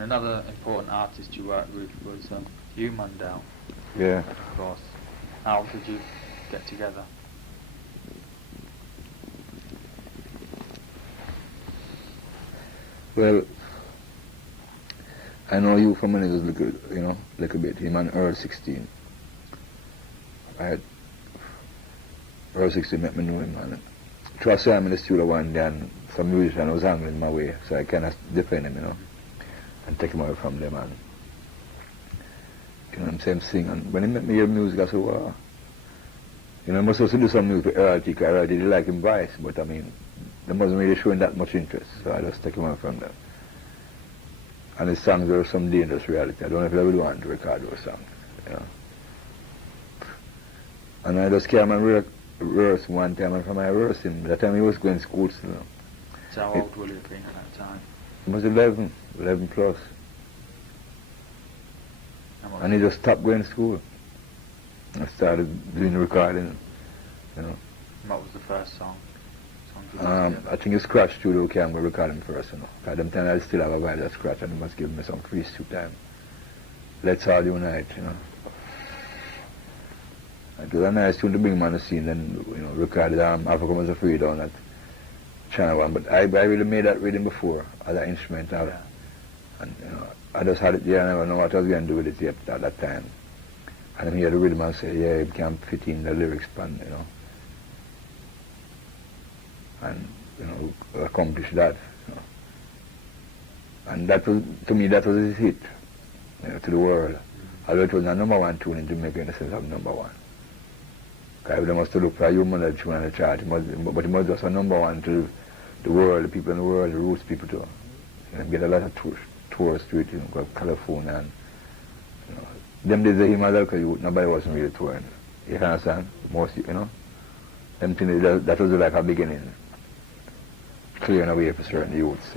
And another important artist you worked with was you, Mundell. Yeah. Of course. How did you get together? Well, I know you from when he was little bit. Him and Earl 16. Earl 16 met me know him, and so I saw him in the studio one day, and some musician was angling my way, so I kind of defend him, and take him away from them, and I'm saying, sing, and when he met me hear music, I said, wow. I must also do some music for Earl, because Earl didn't like him voice, but I mean, they wasn't really showing that much interest, so I just took him away from them. And his songs were some dangerous reality. I don't know if I would want to record those songs, And I just came and rehearsed one time, and from I rehearsed him, that time he was going to school still. So how old will you have been at that time? He was 11 plus. And he just stopped going to school. I started doing recording, What was the first song? I think it's Scratch Studio came to record him first, At them time I still have a vibe that Scratch, and he must give me some free soup time. Let's all unite, It was a nice tune to bring him on the scene, then, recorded Africa Was Afraid on that Channel 1. But I really made that rhythm before, as an instrumental. Yeah. And, I just had it there, and I never know what I was going to do with it yet at that time. And then hear the rhythm and say, yeah, it can't fit in the lyrics pan, And, accomplish that. And that was, to me, that was his hit, to the world. Although it was not number one tune in Jamaica in the sense of number one. Because they must look for a human that tune on the chart, but it was just a number one to the world, the people in the world, the roots people too. Get a lot of tours to it, California, and them days him as well, nobody wasn't really touring. You understand? Most, them things, that was like a beginning. Clearing away for certain youths,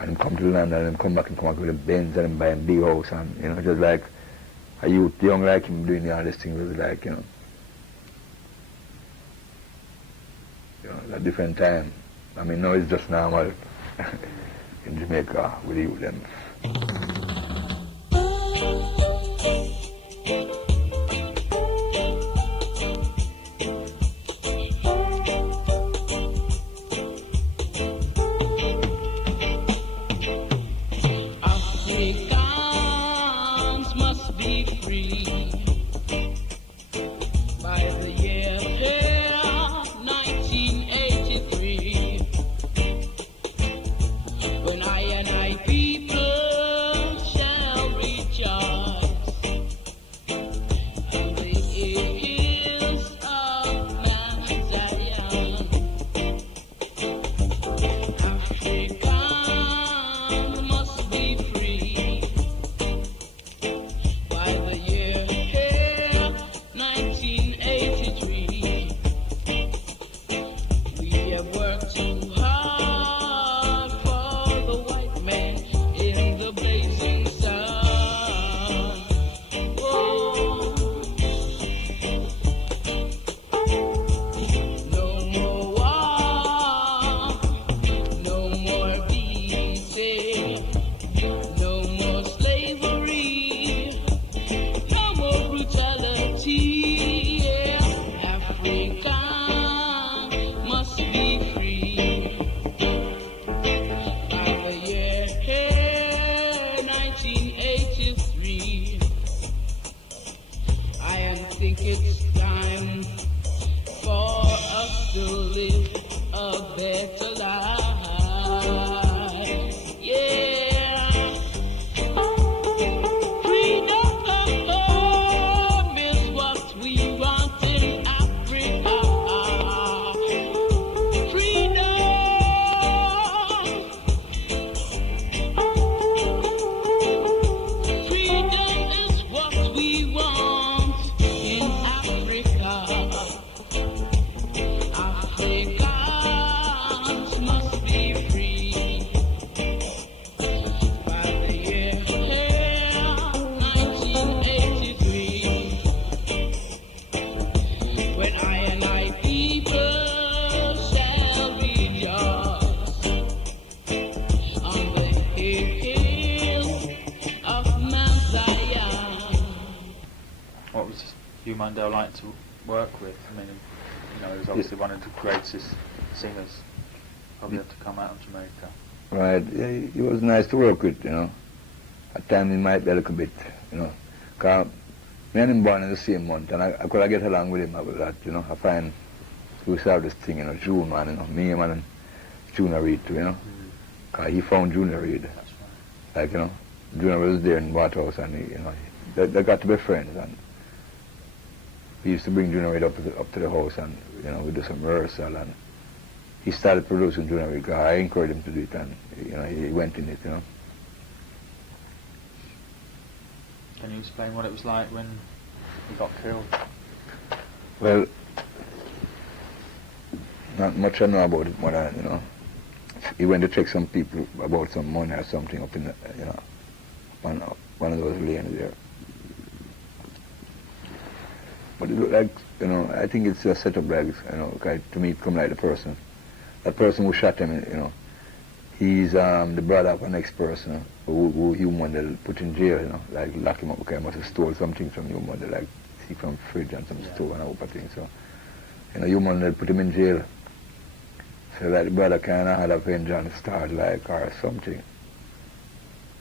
And them come to London, and them come back and come back with the Benz, and them buying big house, and, just like a youth, young like him doing all these things, was like, a different time. I mean, now it's just normal in Jamaica with the youth, them. Hugh Mandel liked to work with? I mean, you know, he was obviously one of the greatest singers probably had to come out of Jamaica. Right, yeah, he was nice to work with, you know. At times he might be a little bit, you know. Because me and him born in the same month, and I could get along with him about that, you know. I find we used to have this thing, you know, June, man, you know, me, him, and Junior Reid too, you know. Because he found Junior Reid. That's right. Like, you know, Junior was there in Waterhouse, and he, you know, they got to be friends, and we used to bring Junior Reid up to the house, and, you know, we do some rehearsal, and he started producing Junior Reid, because I encouraged him to do it, and, you know, he went in it, you know. Can you explain what it was like when he got killed? Well, not much I know about it more than, you know, he went to check some people about some money or something up in the, you know, one of those lanes there. But it looked like, you know, I think it's a setup like, you know, to me it come like the person. That person who shot him, you know, he's the brother of an ex-person who Hugh Mandel put in jail, you know, like lock him up because he must have stole something from Hugh Mandel, like see from fridge and some stove and all that thing. So, you know, Hugh Mandel put him in jail. So that the brother kind of had a vengeance start like or something,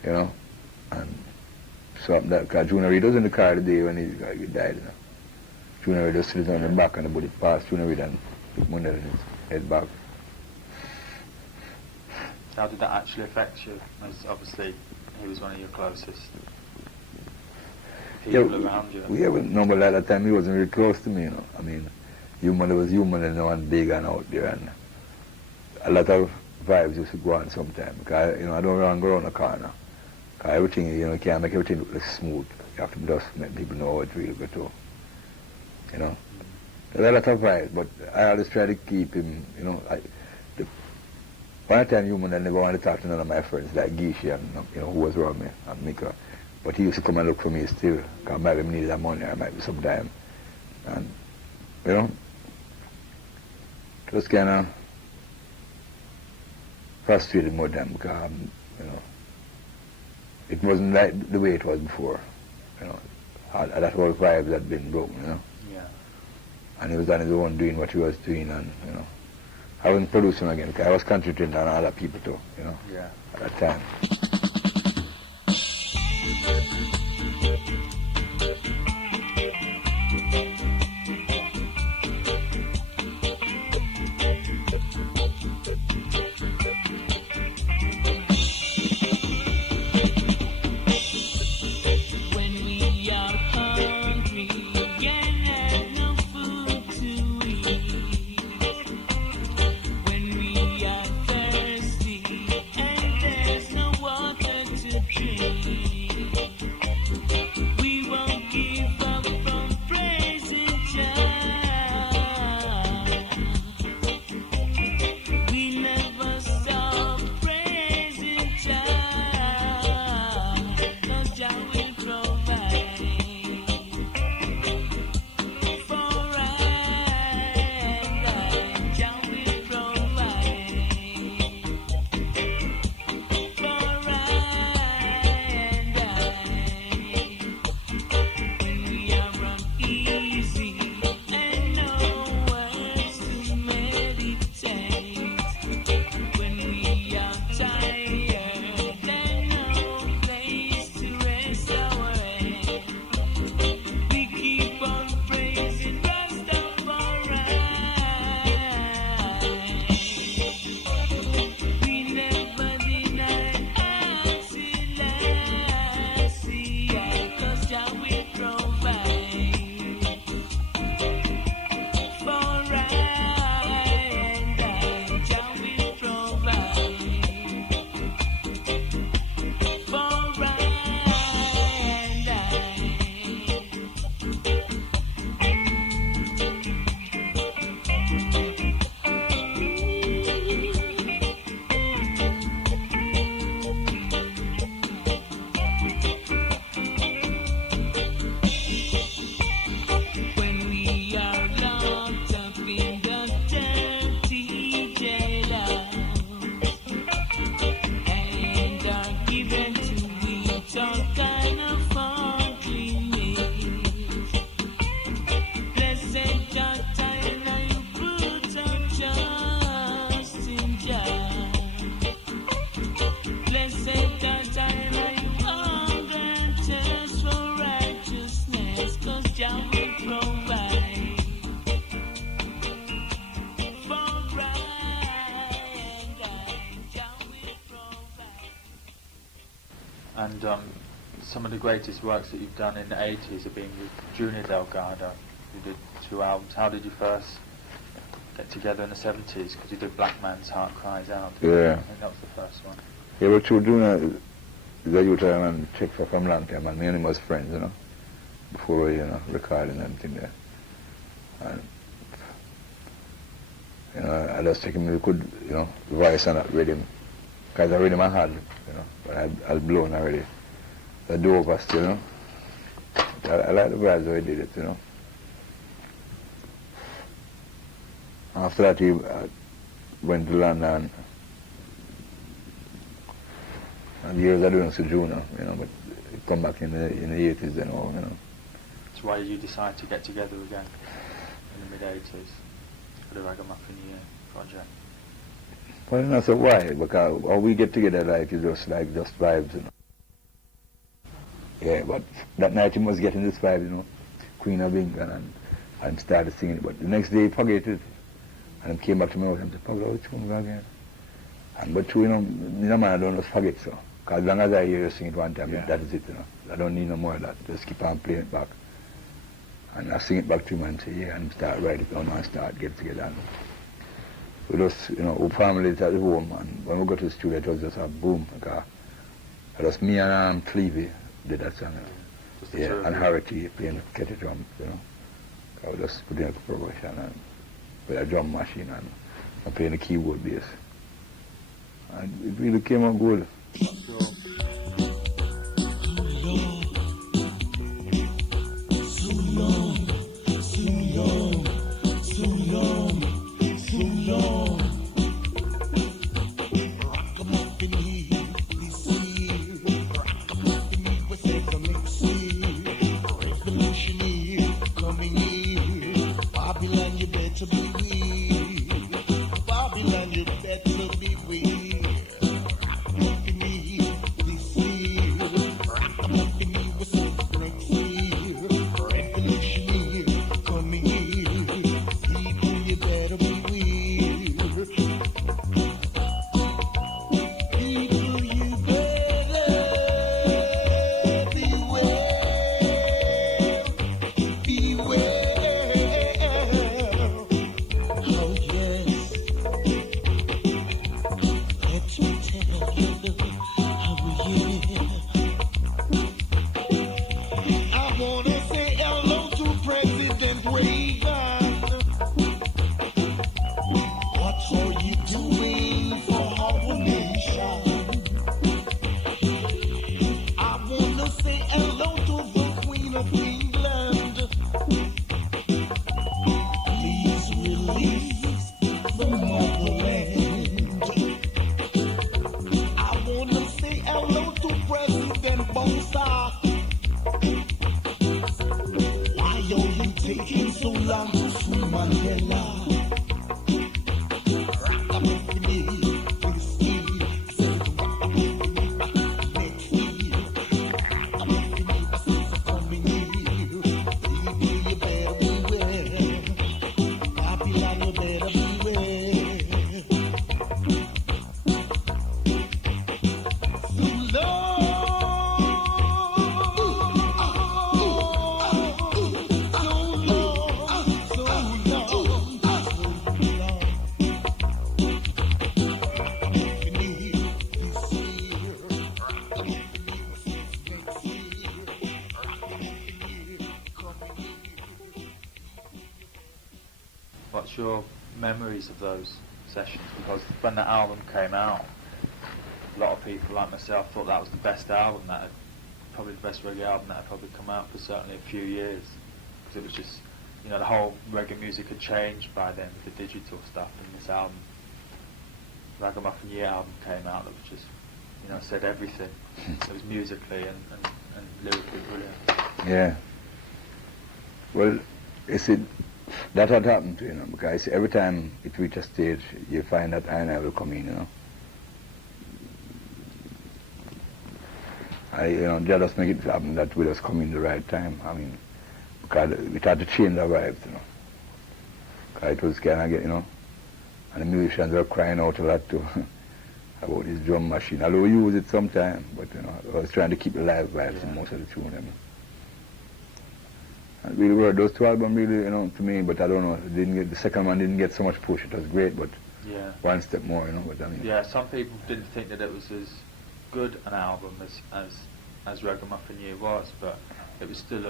you know. And so that, because Junior Reid was in the car the day when he died, you know. Junior Reid just sitting on the back and the bullet passed Junior Reid and put Mandel in his head back. How did that actually affect you? As obviously he was one of your closest people around you. Yeah, but no, but at that time he wasn't really close to me, you know. I mean, human was human, you know, and big and out there, and a lot of vibes used to go on sometimes. Because, you know, I don't want to go around the corner. Because everything, you know, you can't make everything look smooth. You have to just make people know how it really go to. You know. There's a lot of vibes, but I always try to keep him, you know. One time human, I never wanted to talk to none of my friends, like Gishi and, you know, who was around me, and Mika. But he used to come and look for me still, because maybe he needed that money, or maybe sometime. And, you know, it was kind of frustrated more than because, you know, it wasn't like the way it was before, you know. That whole vibe had been broken, you know. Yeah. And he was on his own doing what he was doing, and, you know, I wasn't producing again, because I was concentrating on other people too, you know, yeah. at that time. When we are thirsty and there's no And some of the greatest works that you've done in the 80s have been with Junior Delgado, who did 2 albums. How did you first get together in the 70s? Because you did Black Man's Heart Cries Out. Yeah. I think that was the first one. Yeah, but through doing the youth and check for from long time, and me and him was friends, you know, before we, recording and everything there. And, I just check him, we could, voice on that rhythm. Because the rhythm I had, but I'd blown already. The dope was still, I like the vibes the way he did it, After that, he went to London, and years I doing to Junior, but he come back in the 80s and all, That's why you decided to get together again in the mid-80s for the Ragamuffin Year project. Well, not so why, because how we get together is just vibes, Yeah, but that night he was getting this vibe, Queen of England, and started singing it. But the next day he forget it, and he came back to my house and said, Pablo, which one again? And but true, man, I don't just forget so. Because as long as I hear you sing it one time, that is it, I don't need no more of that. Just keep on playing it back. And I sing it back to him and say, yeah, and start writing it down and start get together. We just, our family is at the home, and when we go to the studio, it was just a boom. Because it was me and Clevie did that song. And Harry T playing the kettle drum, I was just putting a percussion and with a drum machine and playing the keyboard bass. And it really came out good. Sure. What's your memories of those sessions? Because when that album came out, a lot of people like myself thought that was the best album, probably the best reggae album that had probably come out for certainly a few years. Because it was just, the whole reggae music had changed by then with the digital stuff, and this album, Ragamuffin Year album came out that was just, said everything. It was musically and lyrically brilliant. Yeah. Well, that had happened, because every time it reaches a stage, you find that I will come in, They just make it happen that we just come in the right time. Because it had to change the vibes, Because it was kind of, and the musicians were crying out a lot too about this drum machine. Although we use it sometimes, but, I was trying to keep the live vibes in Yeah. most of the tunes. And really were those two albums really, to me, but I don't know, the second one didn't get so much push. It was great, but Yeah. one step more, but I mean. Yeah, some people didn't think that it was as good an album as Ragamuffin You was, but it was still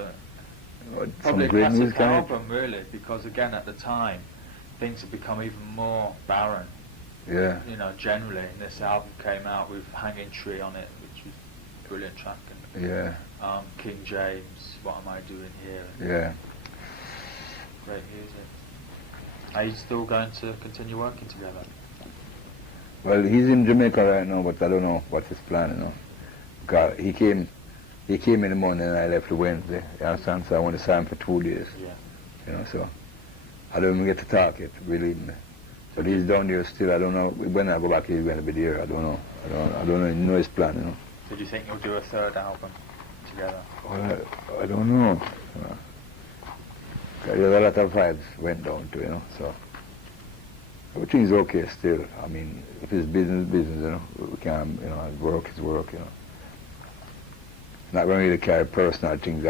probably a great classic music on it. album, really, because again at the time things had become even more barren. Yeah. Generally, and this album came out with Hanging Tree on it, which was a brilliant track, and Yeah. King James, What Am I Doing Here? Yeah. Great music. Are you still going to continue working together? Well, he's in Jamaica right now, but I don't know what his plan, Because he came in the morning and I left the Wednesday. You understand? So I want to sign for 2 days. Yeah. So I don't even get to talk yet, believe me. But he's down there still. I don't know when I go back. He's going to be there. I don't know. I don't know his plan. So do you think you'll do a third album together? Well, I don't know. There's a lot of vibes went down to, so everything's okay still. I mean, if it's business, we can, work is work, Not going to really carry personal things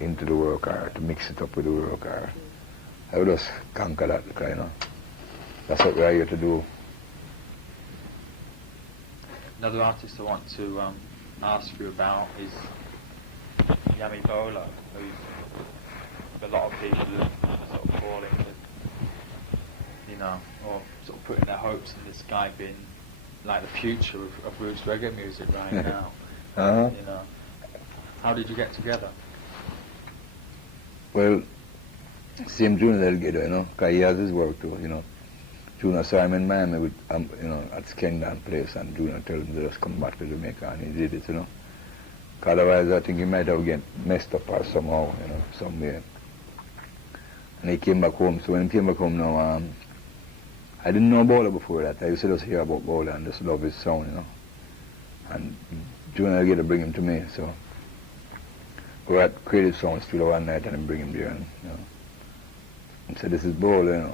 into the work or to mix it up with the work or I would just conquer that, because, that's what we're here to do. Another artist I want to ask you about is Yami Bolo, who a lot of people are sort of calling, or sort of putting their hopes in this guy being like the future of roots reggae music right now. Uh-huh. How did you get together? Well, same Junior Delgado, because he has his work too, Junior saw him in Miami with, at Skengdan place, and Junior told him to just come back to Jamaica, and he did it, Because otherwise I think he might have get messed up or somehow, somewhere. And he came back home. So when he came back home now, I didn't know Bowler before that. I used to just hear about Bowler and just love his sound, And Junior Delgado bring him to me, so we were at Creative Sound Studio one night and I bring him there, and he said, this is Bowler,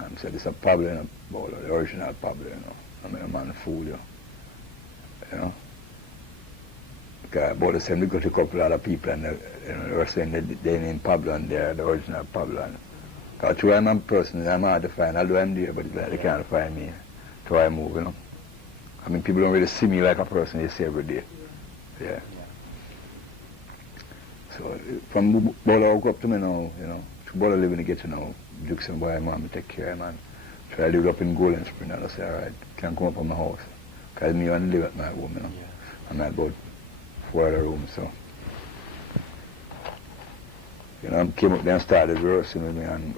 And said, this is Pablo, Bowler, the original Pablo, I mean, a man fool, Because Bowler said, we got a couple of other people and they were saying that they named Pablo and they're the original Pablo. Because true, I'm a person, I'm hard to find, although I'm there, but it's like they can't find me till I move, I mean, people don't really see me like a person they see every day. Yeah. So, from Bowler up to me now, Bowler live in the ghetto now, Jukes and boy, mom take care, man. So I live up in Golden Spring, and I say, all right, can't come up on my house. Because me want to live at my home, I'm at about 4 other rooms, so. I came up there and started rehearsing with me, and,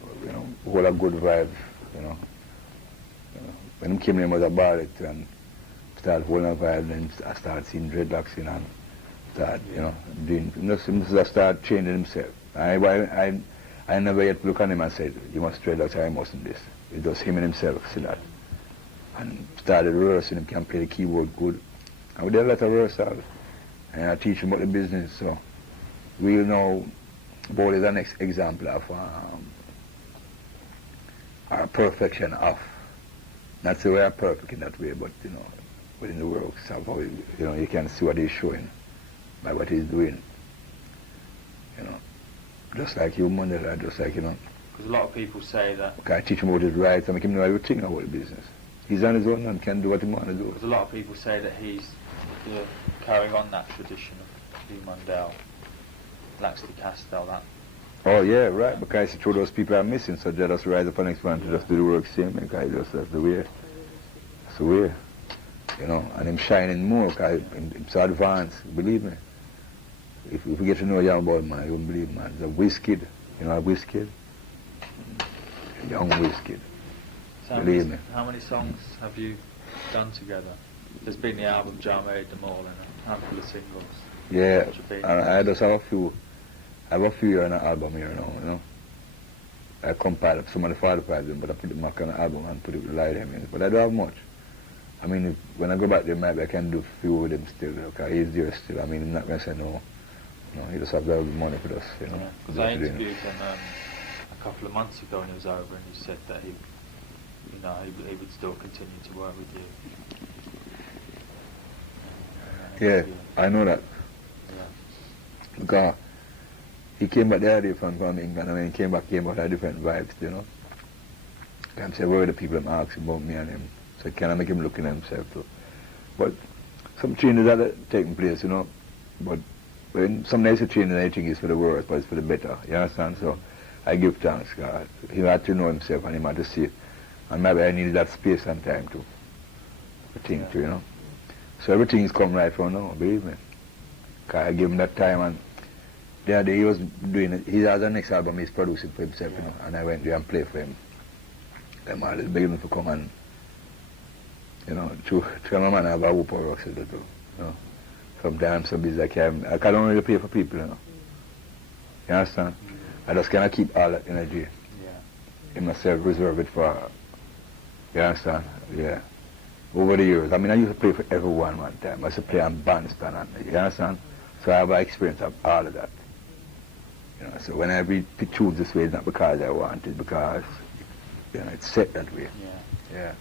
all a good vibe, When I came in, I was about it, and started holding a vibe, then I started seeing dreadlocks in, and started, doing, I started changing himself. I never yet looked at him and said, you must dreadlocks, I mustn't this. It was him and himself, see that. And started rehearsing, him can play the keyboard good. And we did a lot of rehearsal, and I teach him about the business, so we'll know. Ball is an example of our perfection of, not so we are perfect in that way, but within the works of how you can see what he's showing by what he's doing. Just like you, Mandela, just like Because a lot of people say that. Okay, I teach him about his rights, I make him know everything about the business. He's on his own and can do what he wants to do. Because a lot of people say that he's carrying on that tradition of Hugh Mundell, Laxley Castell, that. Oh yeah, right, because he those people are missing, so they just rise up and expand to just do the work same, because that's the way. That's the way. And him shining more, because he's so advanced, believe me. If we get to know young boy, man, you wouldn't believe, man. He's a whiz kid, a whiz kid. A young whiz kid. So believe me. How many songs have you done together? There's been the album Jar Made Them All and a handful of singles. Yeah, I just have a few. I have a few here on an album here now, I compiled some of the 45 but I put them back on the album and put it with light in. But I don't have much. I mean, when I go back there, maybe I can do a few with him still, because he's there still. I mean, I'm not going to say no. He just has the money for us, Because I interviewed him a couple of months ago when he was over, and he said that he would still continue to work with you. Yeah, I know that. Yeah. Because he came back there different from England, and when he came back with a different vibes, you know. I'm saying, where were the people that ask about me and him? So it kind of make him look in himself too. But some changes are taking place, you know. But when some nice changes, I think it's for the worse, but it's for the better. You understand? So I give thanks, God. He had to know himself and he had to see it. And maybe I needed that space and time to think too, you know. So everything is come right from now, believe me. Because I gave him that time, and the other day he was doing it. He has the next album he's producing for himself, you know, and I went there and played for him. I'm always begging him to come and, you know, to my man have a whoop or rocks, you know. Sometimes so busy I can't really play for people, you know. You understand? I just cannot keep all that energy in myself, reserve it for, you understand? Yeah. Over the years, I mean, I used to play for everyone one time. I used to play on bandstand, and, you understand? So I have an experience of all of that. You know, so when I choose this way, it's not because I want it, because, you know, it's set that way. Yeah.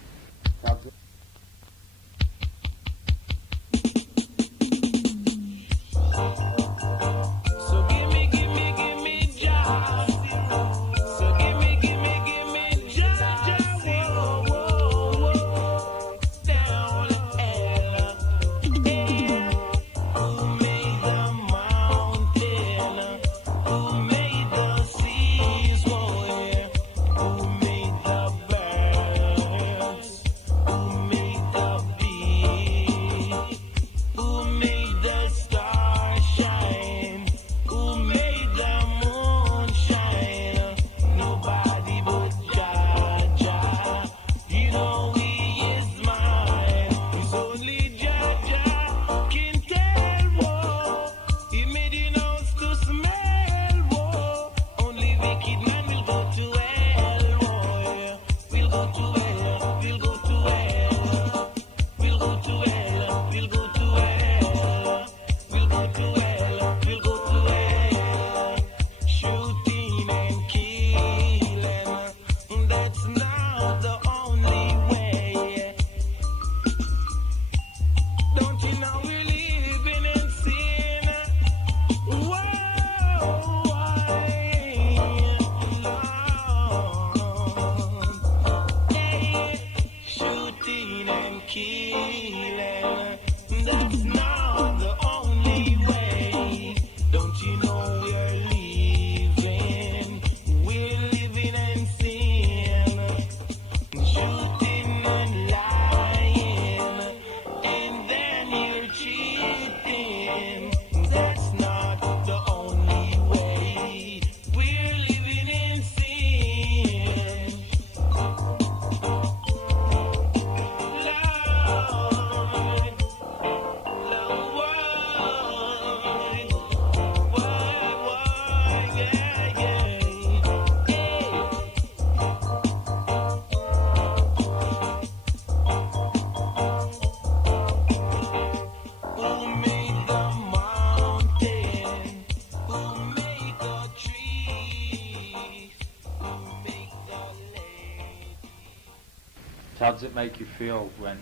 How does it make you feel when,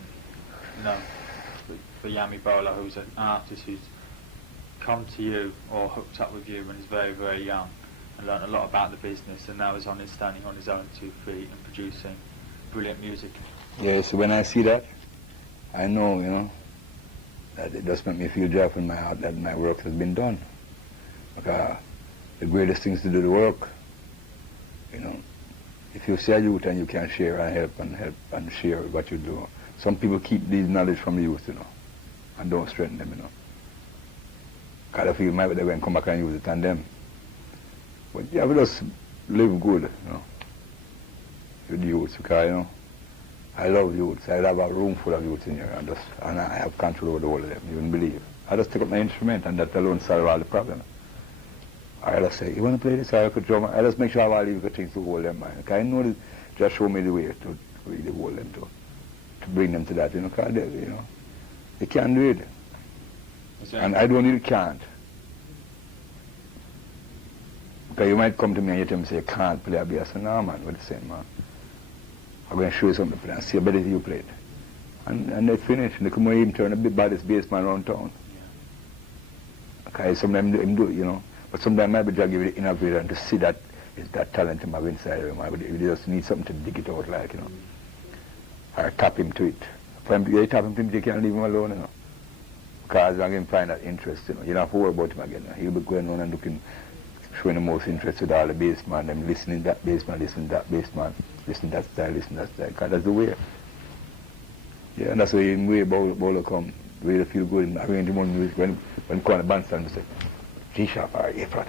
you know, for Yami Bola, who's an artist who's come to you or hooked up with you when he's very, very young and learned a lot about the business, and now is standing on his own 2 feet and producing brilliant music? Yeah, so when I see that, I know, you know, that it does make me feel joyful in my heart that my work has been done. Because the greatest thing is to do the work, you know. If you see a youth and you can share and help and share what you do. Some people keep these knowledge from the youth, you know, and don't strengthen them, you know. Because I feel maybe they will come back and use it on them. But yeah, we just live good, you know, with the youth, because, you know, I love youths. I have a room full of youths in here, and I have control over the whole of them, you wouldn't believe. I just take up my instrument, and that alone solve all the problems. I just say, you want to play this? I could drum. I just make sure I have all these things to hold them, man. Because I know that just show me the way to really hold them, to bring them to that, you know, because they, you know, they can't do it. And I don't really can't. Because you might come to me and you tell me, say, you can't play a bass. I say, no, man, what the same, man. I'm going to show you something to play and see how better you play it. And they finish, and they come him turn a big baddest bassman around town. Okay, sometimes him do it, you know. But sometimes maybe just give it innovator and to see that is that talent him have inside of him. But you just need something to dig it out, like, you know. Or tap him to it. For him, you tap him to him, you can't leave him alone, you know. Because I'm going to find that interest, you know. You don't have to worry about him again. He'll be going on and looking, showing the most interest with all the bassman, them listening that bassman, listening that bassman, listening that style, listening that style. Because that's the way. Yeah, and that's why in way Bowler come, really feel good in arranging more music. When you call the bandstand, you say, G sharp or A flat,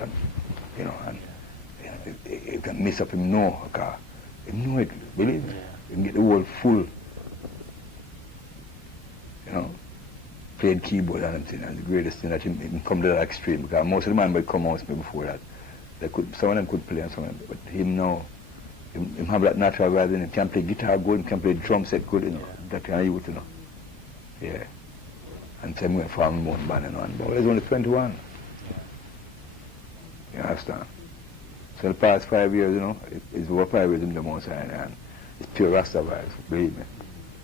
you know, and you can mess up him no, because he know it, believe me. You can get the world full, you know, playing keyboard and everything, and the greatest thing that him come to that extreme, because most of the man would come out before that. Some of them could play and some of them, but him now, him have that natural rather than him can play guitar good, him can play drum set good, you know, that kind of youth, you know. Yeah. And same way for him one band and on, but he's only 21. You understand? So the past 5 years, you know, it's over 5 years in the most and it's pure Rasta vibes, believe me.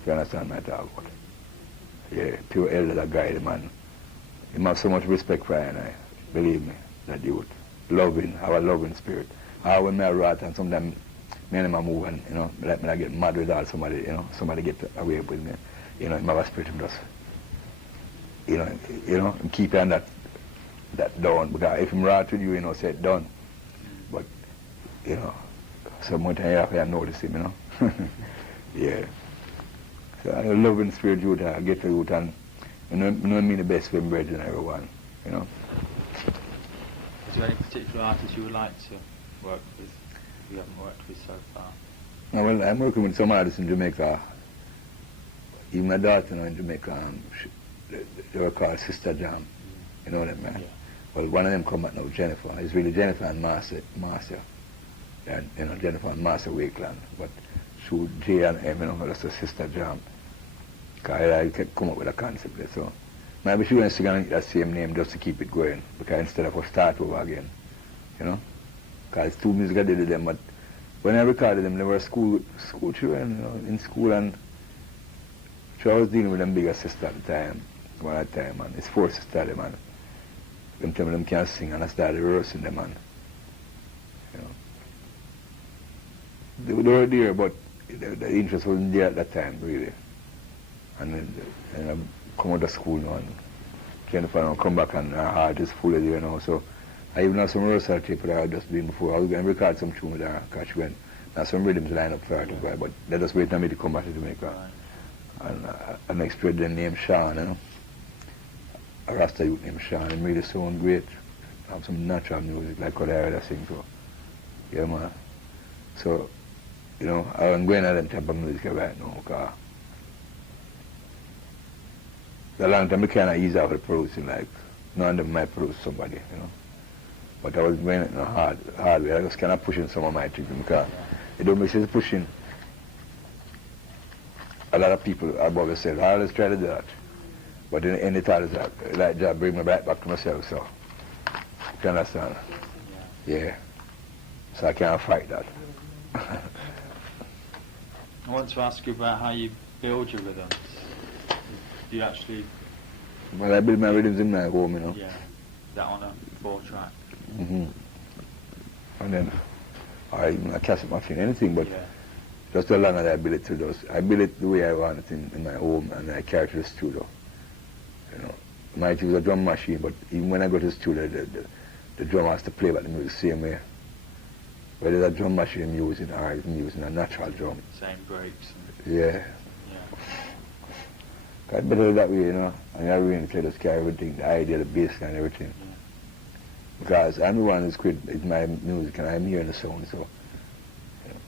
If you understand my talk about it. Yeah, pure elder that guy, the man. He have so much respect for him, believe me, that youth. Loving, our loving spirit. When I rat and sometimes me and him move and, you know, like me I get mad with all somebody, you know, somebody get away with me. You know, him have a spirit of just, you know, and keep on that down. Because if him rat with you, you know, say it done. But, you know, some more time you have to notice him, you know. Yeah. So I love and spirit youth, I get to youth and you know me the best for bread and everyone, you know. Is there any particular artist you would like to work with you haven't worked with so far? No, well, I'm working with some artists in Jamaica. Even my daughter, you know, in Jamaica, they were called Sister Jam. You know them, man? Yeah. Well, one of them come back now, Jennifer. It's really Jennifer and Marcia. And, you know, Jennifer and Marcia Wakeland. But through J and M, you know, that's a Sister Jam. Because I can come up with a concept there. So maybe she wants to get that same name just to keep it going. Because instead of start over again, you know. Because it's two music I did with them. But when I recorded them, they were school children, you know, in school. And so I was dealing with them bigger sister at the time. One at the time, man. It's four sisters, man. Them tell me them can't sing, and I started rehearsing them, man. You know, they were there, but the interest wasn't there at that time, really. And then I come out of school now, and Jennifer now come back, and her heart is full of there now. So I even have some rehearsal tape that I had just been before. I was going to record some tune with her, because she went. Now some rhythms line up for her to go, but they just wait for me to come back to Jamaica. And I next to them named Sean, you know. A Rasta youth named Sean, and really sound great. Have some natural music like what I heard I sing, so yeah, man. So, you know, I'm going at that type of music right now, because the long time I kind of ease out of producing, like none of them might produce somebody, you know. But I was going it in a hard way. I was kind of pushing some of my things, because it don't make sense pushing a lot of people above themselves. I always try to do that. But in the end, it always like just bring me back to myself, so. You understand? Yeah. So I can't fight that. I want to ask you about how you build your rhythms. Do you actually... Well, I build my rhythms in my home, you know. Yeah. Is that on a 4-track? Mm-hmm. And then I cassette machine, anything, but just as long as I build it to those. I build it the way I want it in my home, and I carry it to the studio. You know, I might use a drum machine, but even when I go to the studio, the drummer has to play back the music the same way. Whether it's a drum machine I'm using or I'm using a natural drum. Same breaks. Yeah. It's better that way, you know. And I really try to carry everything, the idea, the bass and everything. Yeah. Because I'm the one who's quit with my music and I'm hearing the sound, so you know,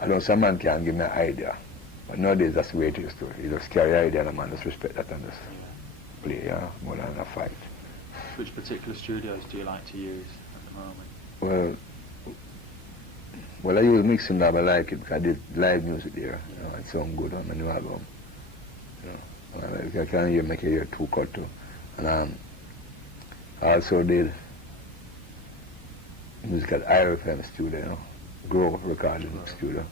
I know some man can give me an idea. But nowadays that's the way it is too. You just carry the idea and a man just respect that and just play, more than a fight. Which particular studios do you like to use at the moment? Well, I use mixing lab, I like it. I did live music there, you know, it sounds good on my new album. You know, I can hear make a year 2 cut too. And I also did music at IRFM studio, you know, Grove recording studio.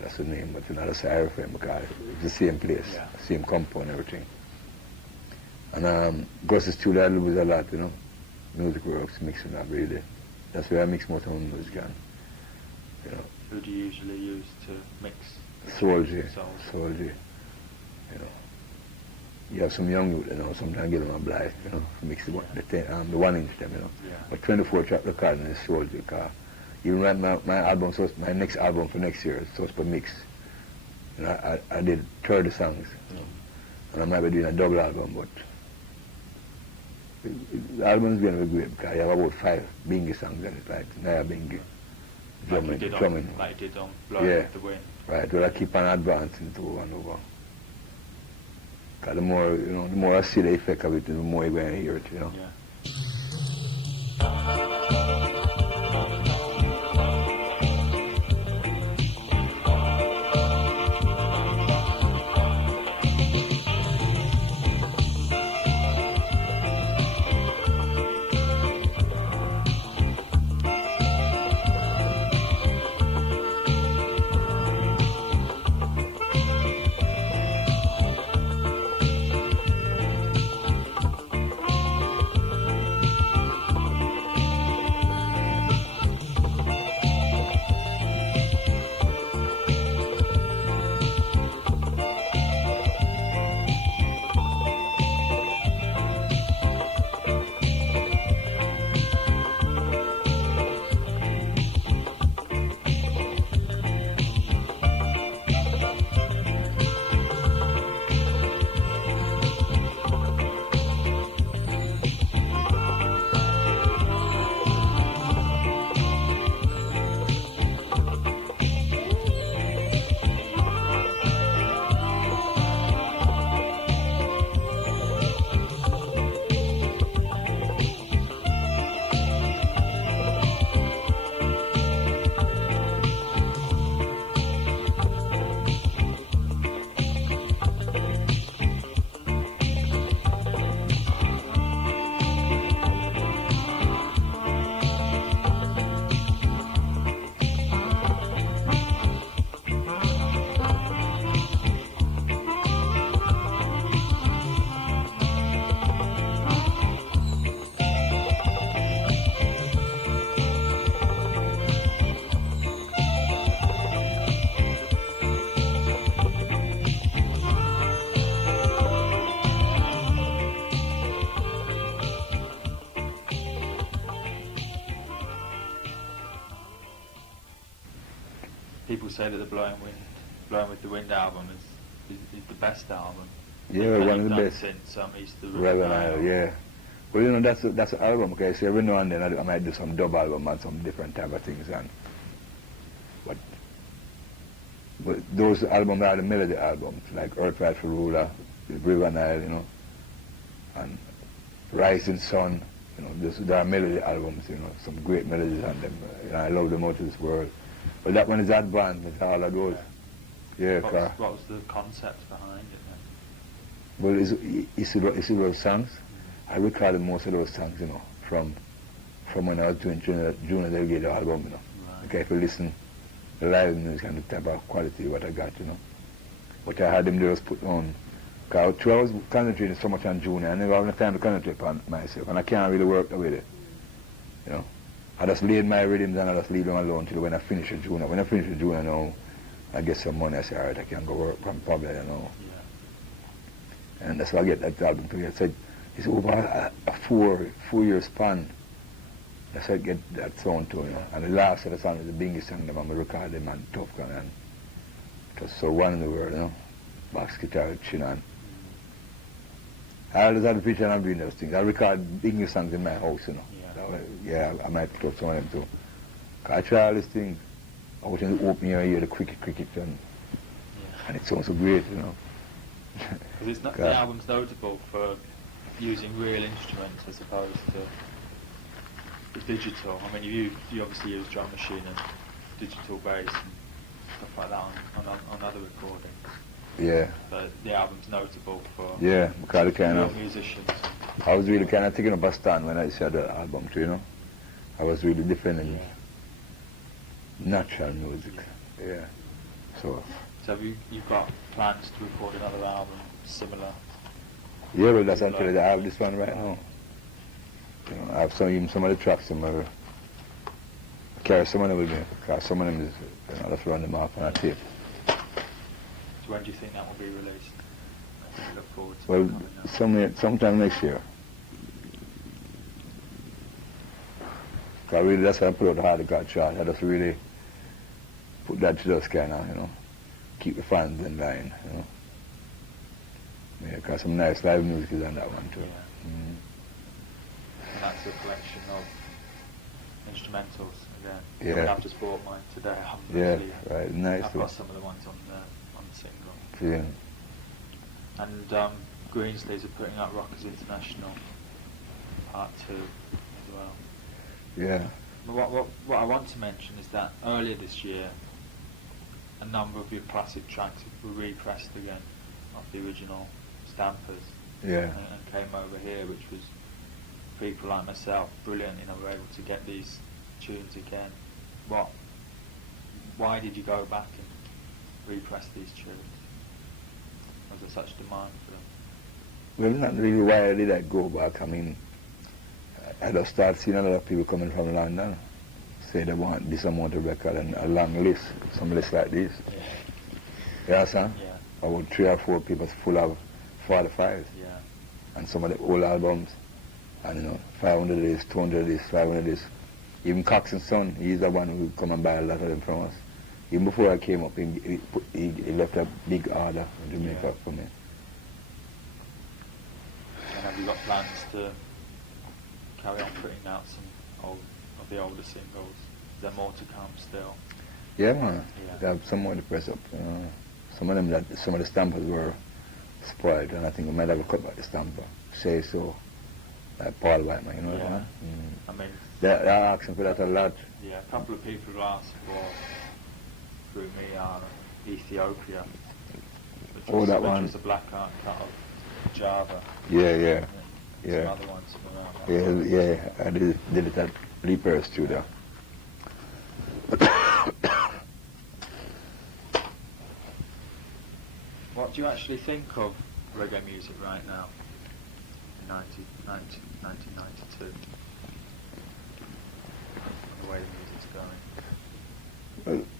That's the name, but not a Sahara frame because it's the same place, same compound, everything. And Gus's studio I lose a lot, music works, mixing up really. That's where I mix most of my music on. Who do you usually use to mix? Soulgy. You have some young youth, sometimes give them a blight, mix the 1 inch them, But 24 track recording is Soulgy because even right now, my next album for next year is supposed to mix. I did 30 songs, and I might be doing a double album, but the album is going to be great because I have about 5 bingy songs in it, like Naya Bingy, drumming. Like you did on Blowing with the Wind. Right, well I keep on advancing to over and over. Because the more I see the effect of it, the more you're going to hear it, Yeah. People say that the Blowing with the Wind album is the best album. Yeah, one of the best. Since East of the River, yeah. Well, that's an album. Okay, so every now and then I might do some dub album and some different type of things, but those albums are the melody albums, like Earth Right for Ruler, River Nile, and Rising Sun. There are melody albums, some great melodies on them. I love them out of this world. But that one is advanced, it's all of those. Yeah. What was the concept behind it then? Well, you see those songs? I recorded most of those songs, from when I was doing Junior Delgado album, Right. Okay, if you listen, the live music and the type of quality what I got, But I had them just put on. Because I was concentrating so much on Junior, I never have enough time to concentrate on myself, and I can't really work with it, I just laid my rhythms and I just leave them alone till when I finish with Junior. When I finish with Junior now, I get some money, I say, alright, I can go work from public, Yeah. And that's why I get that album together. So it's over a 4 year span. That's how I get that sound to, And the last of the song is the biggest song that I'm record them and Tough Gun, and it was so one in the world, Box guitar with chin on. I always had a picture and I'm doing those things. I record biggest songs in my house, Yeah, I might put up some of them too. I try all these things. I was in the open air, hear the cricket, and it sounds so great, Because the album's notable for using real instruments as opposed to the digital. I mean, you obviously use drum machine and digital bass and stuff like that on other recordings. Yeah. But the album's notable for because real musicians. I was really kind of taking up a stand when I said the album too, I was really defending natural music. Yeah. So have you've got plans to record another album similar? yeah, well, that's until I have this one right now. You know, I have some of the tracks, carry some of them with me, because some of them is, I'll just run them off on a tape. So when do you think that will be released? I think we look forward to Well, it coming up. sometime next year. Because really, that's why I put out the Hard to God chart. I just really put that to just kind of, keep the fans in line, Yeah, because some nice live music is on that one too. Yeah. Mm. And that's a collection of instrumentals again. Yeah. I mean, I've just bought mine today. I haven't Yeah, actually. right, nice. I've got some of the ones on the single. Yeah. And Greensleeves are putting out Rockers International Part 2 as well. Yeah. But what I want to mention is that earlier this year, a number of your classic tracks were repressed again off the original stampers. Yeah. And came over here, which was people like myself brilliant. Were able to get these tunes again. Why did you go back and repress these tunes? Was there such demand for them? Well, not really why did I go back. I mean, I just start seeing a lot of people coming from London say they want this amount of record and a long list, some lists like this. Yeah. You understand? Yeah. About 3 or 4 people full of 45s. Yeah. And some of the old albums. And 500 of this, 200 of this, 500 of this. Even Cox and Son, he's the one who come and buy a lot of them from us. Even before I came up, he left a big order to make up for me. And have you got plans to carry on putting out some of the older singles? Is there more to come still? Yeah, man. Yeah. They have some more to press up. Some of the stampers were spoiled, and I think we might have a cut back the stamper. Say so. Like Paul Whiteman, you know what I mean? I mean, They're asking for that a lot. yeah, a couple of people have asked for through me Ethiopia, which was a black art cut of Java. Yeah. Some other ones from around that. Yeah. I did it at Reaper Studio. What do you actually think of reggae music right now, in 1992? The way the music's going.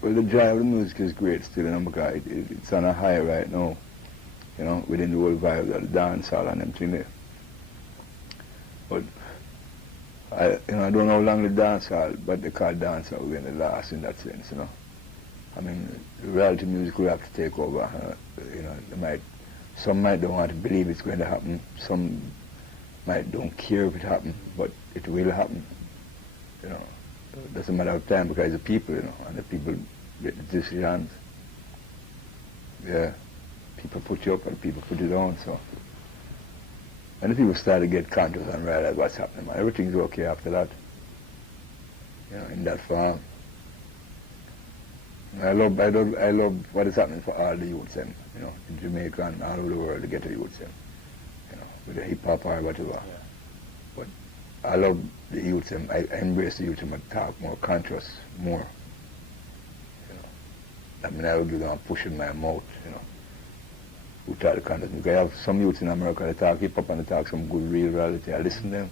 Well, the joy of the music is great still, because it's on a high right now, within the whole vibe of the dancehall and everything there. But I don't know how long the dancehall, but they call dancehall when the last in that sense, I mean, reality music will have to take over. Some might don't want to believe it's going to happen. Some might don't care if it happens, but it will happen. It doesn't matter of time, because the people, and the people get the decisions. Yeah, people put you up and people put you down. So, and the people start to get conscious and realize what's happening, man. Everything's okay after that. In that form. I love what is happening for all the youths, in Jamaica and all over the world, to get the youths, with the hip hop or whatever. Yeah. But I love the youths, I embrace the youths, and talk more conscious, more. I mean, I will give them a push in my mouth, who talk the content. Because I have some youths in America, they talk hip hop and they talk some good real reality. I listen to them.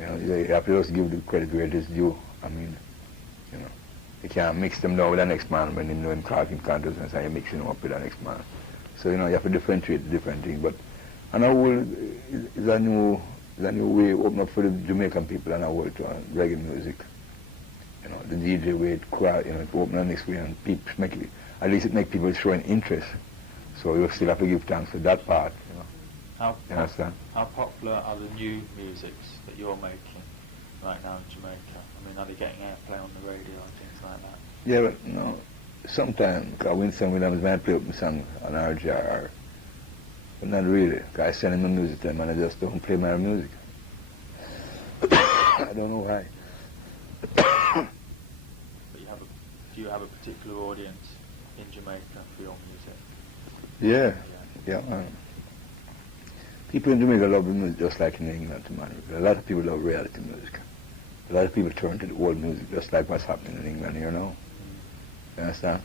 Yeah. You have to just give the credit where it is due. I mean, you can't mix them down with the next man when you know him talking consciousness and you're mixing them up with the next man. So, you have to differentiate the different things. But and our world is a new way open up for the Jamaican people and our world to reggae music. The DJ way it open the next way, and people at least it make people showing interest. So you still have to give thanks for that part. You understand? How popular are the new musics that you're making right now in Jamaica? I mean, are they getting airplay on the radio and things like that? Yeah, but sometimes, because Winston Williams might play up my song on RGR, but not really, because I send him the music to him and I just don't play my music. I don't know why. But do you have a particular audience in Jamaica for your music? Yeah. People in Jamaica love the music just like in England, man. A lot of people love reality music. A lot of people turn to the old music just like what's happening in England here now. You understand?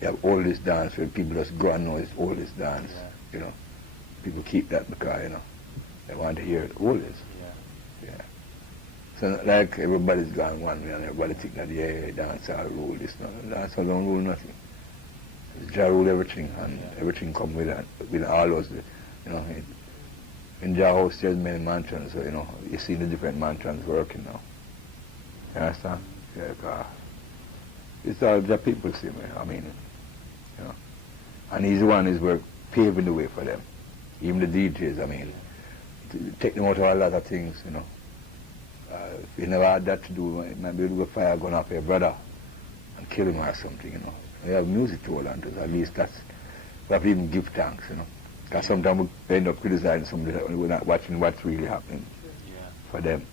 you have all this dance where people just go and know it's all this dance, you know. People keep that because, you know, they want to hear it all this. Yeah. So like everybody's gone one way and everybody think that, dance all rule this, no, dance all don't rule nothing. It's Jah rule everything, and everything come with that, with all those, you know. In Jah house there's many mansions, so, you know, you see the different mansions working now. You understand? Yeah, it's all the people see me, I mean, you know. And he's the one who's paving the way for them. Even the DJs, I mean, to take them out of a lot of things, you know. If you never had that to do, it might be able to fire a gun off your brother and kill him or something, you know. We have music to hold on to, at least that's, we have to even give thanks, you know. Because sometimes we end up criticizing somebody that we're not watching what's really happening for them.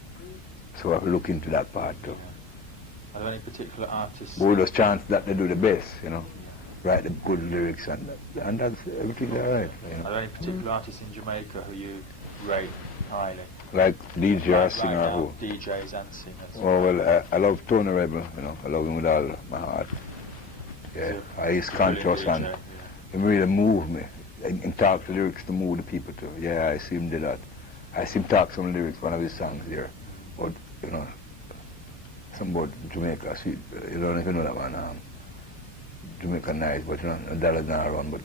So we have to look into that part too. Are there any particular artists? But those chants that they do the best, you know. Write the good lyrics and that's everything's alright. You know. Are there any particular artists in Jamaica who you rate highly? Like DJ or singer right who? DJs and singers. Oh well, I love Tony Rebel, you know. I love him with all my heart. Yeah, he's conscious and he really move me. And talk the lyrics to move the people too. Yeah, I see him do that. I see him talk some lyrics, one of his songs here. But, you know, some about Jamaica. See, you don't know if you know that one. Jamaica nice, but you know, dollars not around, but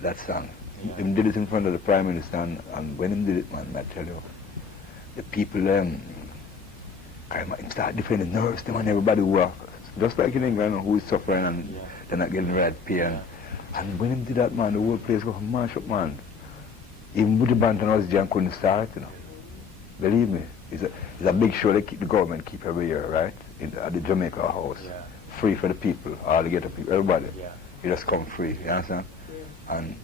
that song. He did it in front of the Prime Minister, and when he did it, man, I tell you, the people, him start defending nerves, them and everybody work. Just like in England, who is suffering and they're not getting right pay. And when he did that, man, the whole place go mash up, man. Even Buddy Banton and Ozzy couldn't start, you know. Believe me, it's a big show they keep the government keep every year, right? At the Jamaica House. Free for the people, all the ghetto people, everybody. You just come free, you understand? And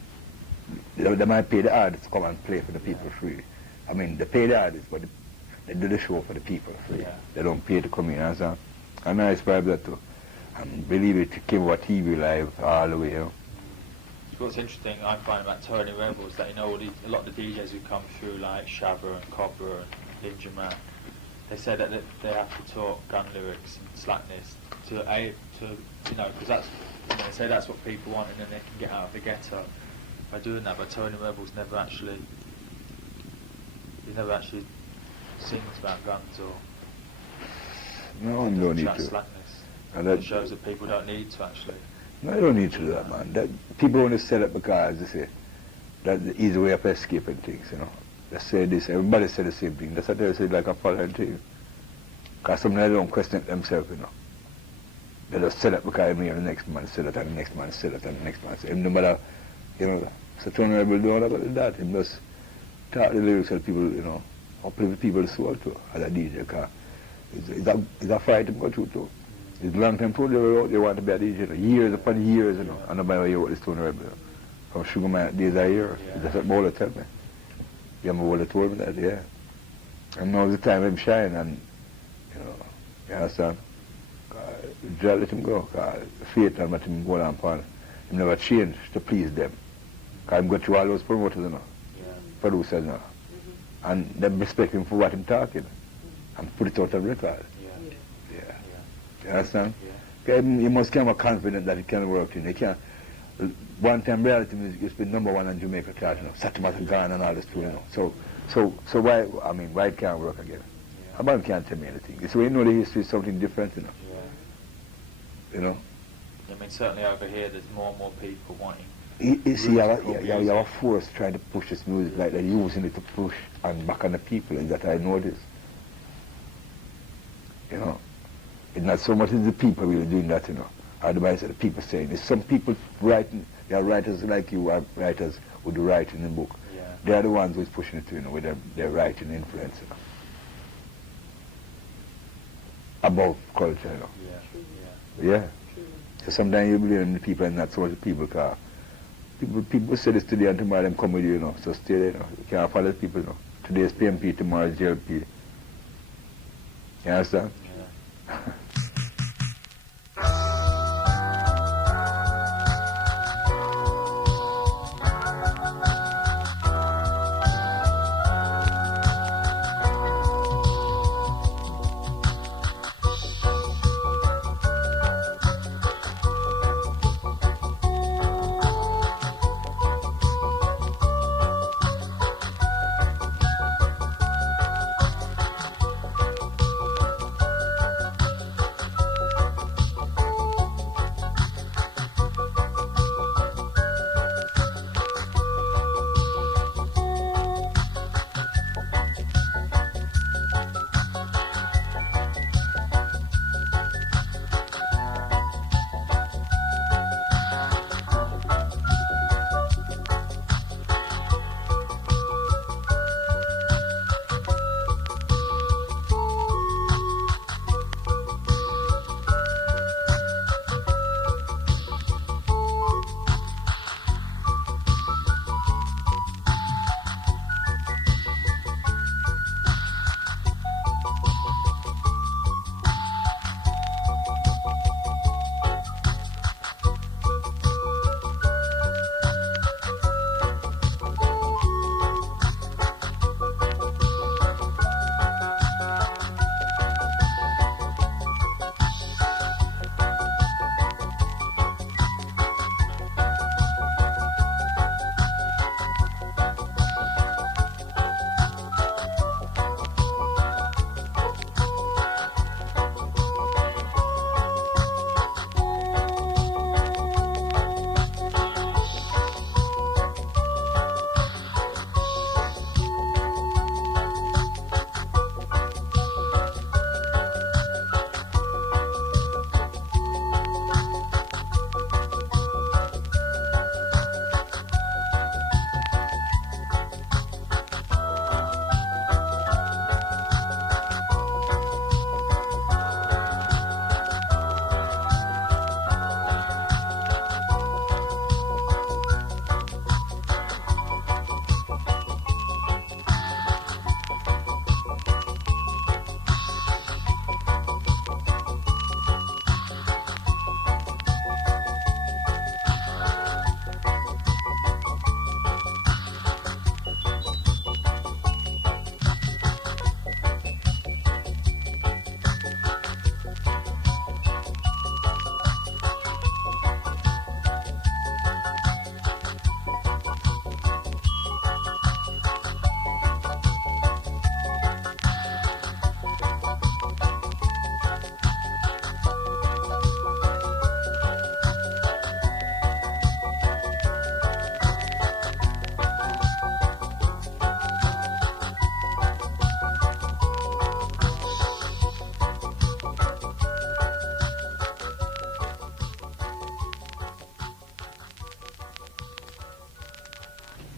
they might pay the artists to come and play for the people free. I mean, they pay the artists, but they do the show for the people free. They don't pay to come in, you understand? And I describe that too. And believe it came over TV live all the way, you know. What's interesting, I find about Tony Rebel is that, you know, a lot of the DJs who come through, like Shabba and Cobra and Ninja Man, they say that they have to talk gun lyrics and slackness to you know, because that's, you know, they say that's what people want, and then they can get out of the ghetto by doing that. But Tony Rebel's never actually sings about guns or no, you don't need to. Slackness. And it shows that people don't need to actually. No, you don't need to do that, man. People only set up because they say that's the easy way of escaping things, you know. They say this, everybody say the same thing. That's what they say, like a foreign thing. Because sometimes they don't question themselves, you know. They just set up because the next man said it, and the next man said it, and the next man said it. No matter, you know, so Tony Rebel do all about that. He just talk the lyrics of people, you know, uplift people's soul too, as a DJ, because it's a fight to go through too. It's a long time told they want to be a DJ, years upon years, you know, and nobody hear what this Tony Rebel. From Sugar Man days are here. That's what Bowler tell me. Yeah, my Bowler told me that, yeah. And now the time him shine, and, you know, you understand? Just let him go, because faith and let him go on upon. He never changed to please them. Because he got through all those promoters, you know, producers, you know. And them respect him for what him talking, and put it out on record. You understand? You must come confident that it can work. He can't. One time reality music used to be number one on Jamaica chart, you know, Satimata Ghana and all this too, you know. So why it can't work again? A man can't tell me anything. So you know the history is something different, you know. You know? I mean, certainly over here there's more and more people wanting. You see, you have a force trying to push this music like they're using it to push and back on the people, and that I notice. You know? It's not so much as the people really doing that, you know. Otherwise, the people saying, there's some people writing, there are writers like you, are writers who do writing in the book. They are the ones who's pushing it, you know, with their writing influence, you know. Above culture, you know. Yeah. So sometimes you believe in the people and not so much the people, because people say this today and tomorrow them come with you, you know. So stay there, you know. You can't follow the people, you know. Today is PMP, tomorrow is JLP. You understand?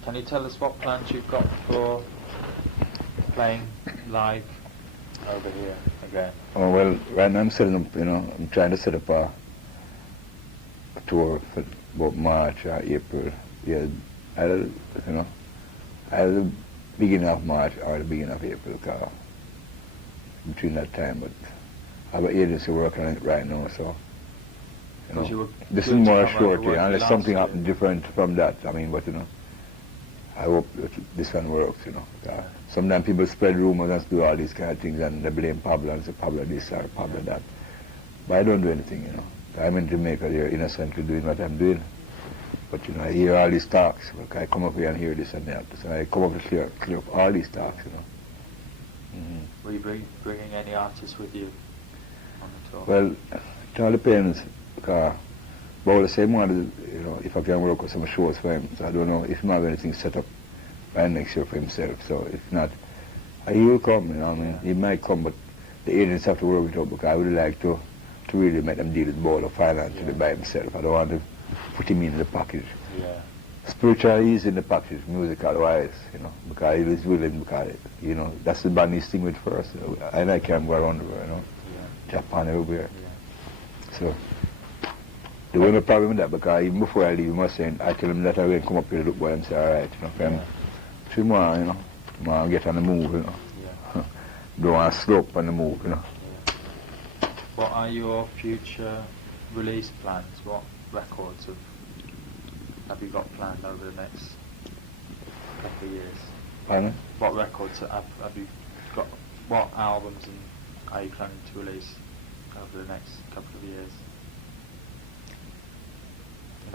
Can you tell us what plans you've got for playing live over here again? Oh, well, right now I'm setting up, I'm trying to set up a tour for about March or April. Yeah, either the beginning of March or the beginning of April, between that time. But I have an agency working on it right now, so this is more a short year, unless something happens different from that. I mean, but I hope that this one works. Sometimes people spread rumors and do all these kind of things, and they blame Pablo and say Pablo this or Pablo that. But I don't do anything. I'm in Jamaica here, innocently doing what I'm doing. But I hear all these talks. Look, I come up here and hear this and that. So I come up to clear up all these talks. Mm-hmm. Will you bringing any artists with you on the tour? Well, it all depends. Because, but the same one, if I can work with some shows for him. So I don't know if he have anything set up by next year for himself. So if not, he will come. I mean, he might come, but the agents have to work it out because I would like to really make them deal with ball of financially by himself. I don't want to put him in the package. Yeah. Spiritually, he's in the package, musical-wise, because he is willing, because, that's the band he's singing with first. And I can't go around everywhere, Japan, everywhere. Yeah. So, there was no problem with that, because even before I leave, he was saying, I tell him that I will come up here, look boy, and say, all right, tomorrow, tomorrow get on the move, Yeah. Don't want to slope on the move, Yeah. What are your future release plans? What records have you got planned over the next couple of years? Pardon? What records have you got? What albums are you planning to release over the next couple of years?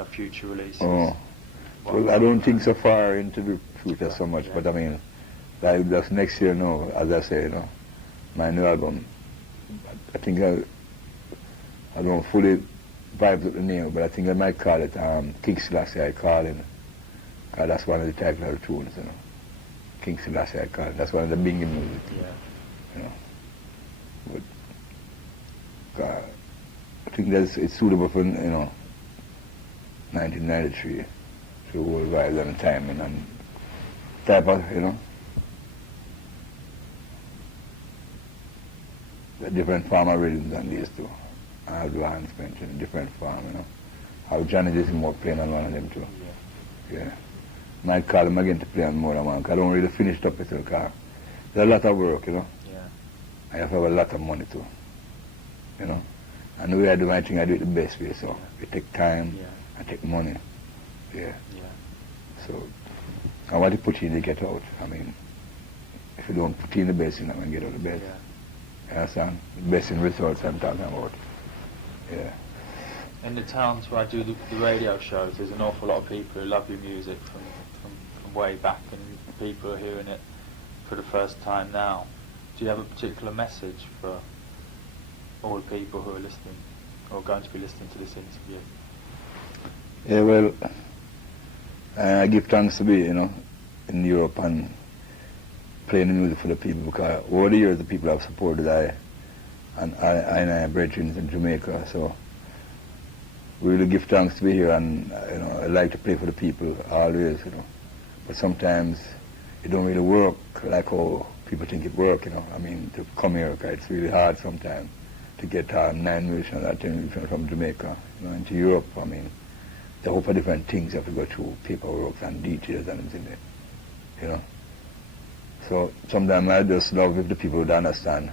Future releases. Oh, well, I don't think so far into the future so much, but I mean, that's next year now, as I say, my new album. I think I don't fully vibe with the name, but I think I might call it King Selassie I call him. That's one of the title of the tunes, King Selassie I call him. That's one of the binging music. Yeah. But I think it's suitable for 1993 to whole vibes and timing and type of the different form of rhythms and these two. How advancement in a different form, How Johnny is more playing on one of them too. Yeah. Might call him again to play on more than one, because I don't really finish it up with because there's a lot of work, Yeah. I have to have a lot of money too. And the way I do my thing, I do it the best way, so it take time, I take money. Yeah. So I want to put in to get out. I mean, if you don't put in the best, you're not going to get out the best. You understand? The best in results I'm talking about. Yeah. In the towns where I do the radio shows, there's an awful lot of people who love your music from way back, and people are hearing it for the first time now. Do you have a particular message for all the people who are listening, or going to be listening to this interview? Yeah, well, I give thanks to be, in Europe and playing the music for the people, because over the years the people have supported I have brethren in Jamaica, so really give thanks to be here, and I like to play for the people always, but sometimes it don't really work like how people think it work, I mean, to come here, it's really hard sometimes to get 9 musicians or 10 musicians from Jamaica, into Europe. I mean, they hope for different things. You have to go through paperwork and details and everything there, So sometimes I just love if the people would understand,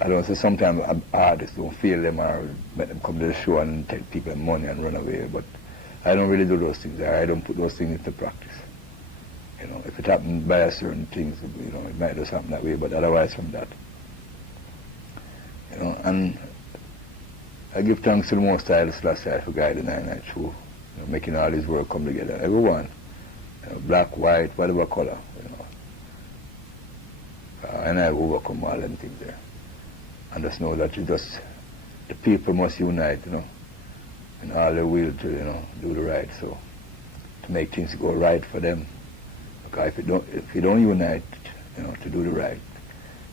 I don't say sometimes artists don't feel them or make them come to the show and take people money and run away, but I don't really do those things. I don't put those things into practice. If it happens by a certain things, it might just happen that way, but otherwise from that. And I give thanks to the Most High last year for guiding the night show, making all this work come together. Everyone, black, white, whatever color, and I overcome all them things there. And just know that the people must unite, in all their will to, do the right, so to make things go right for them. Because if you don't unite, to do the right,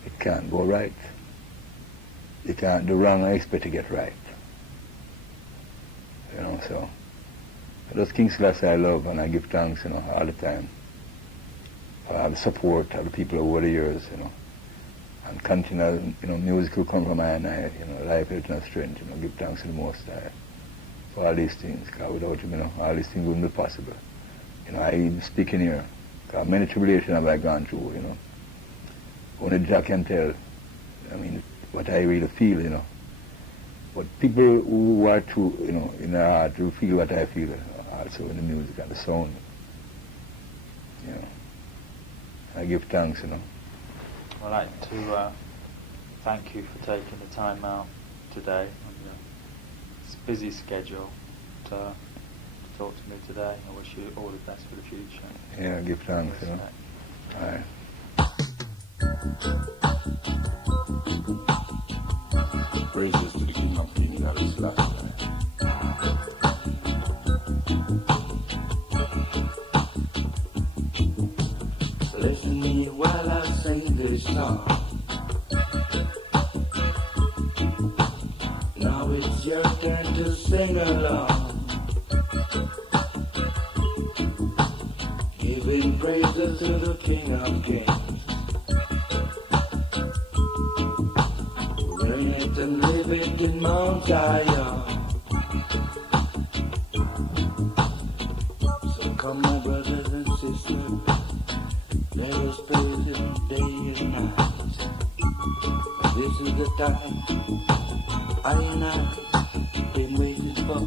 it can't go right. You can't do wrong and expect to get right. So Those King Selassie I love, and I give thanks, all the time for the support of the people over the years, and continue, music will come from my and I, life, health, and strength, give thanks to the Most High for all these things, because without him, all these things wouldn't be possible. I even speaking here, because many tribulations have I gone through, Only Jah can tell, what I really feel, But people who are true, in their heart, who feel what I feel, also in the music and the sound. I give thanks, I'd like to thank you for taking the time out today on your busy schedule to talk to me today. I wish you all the best for the future. Yeah, give thanks, All right. Praises to the King of Kings, that is last. Listen to me while I sing this song. Now it's your turn to sing along. Giving praises to the King of Kings. Reign and live it in Mount Zion. So come my brothers and sisters, let us praise him day and night. This is the time I and I been waiting for.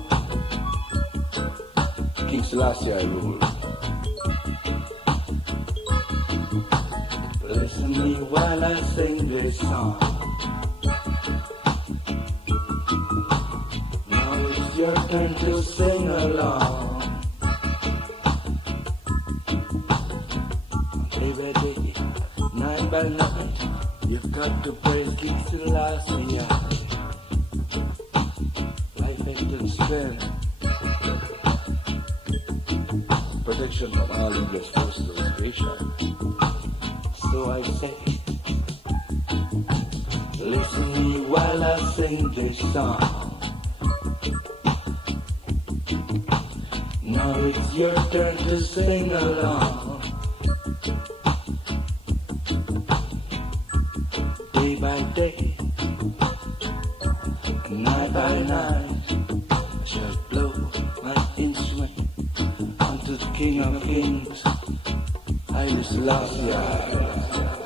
King Selassie I rule. Listen to me while I sing this song. Now it's your turn to sing along. Day by day, night by night, you've got to praise King Selassie. Life, health, and strength. Protection from all English forces of creation. So I say, listen to me while I sing this song. Now it's your turn to sing along. Day by day, night by night, I shall blow my instrument unto the King of Kings, Haile Selassie.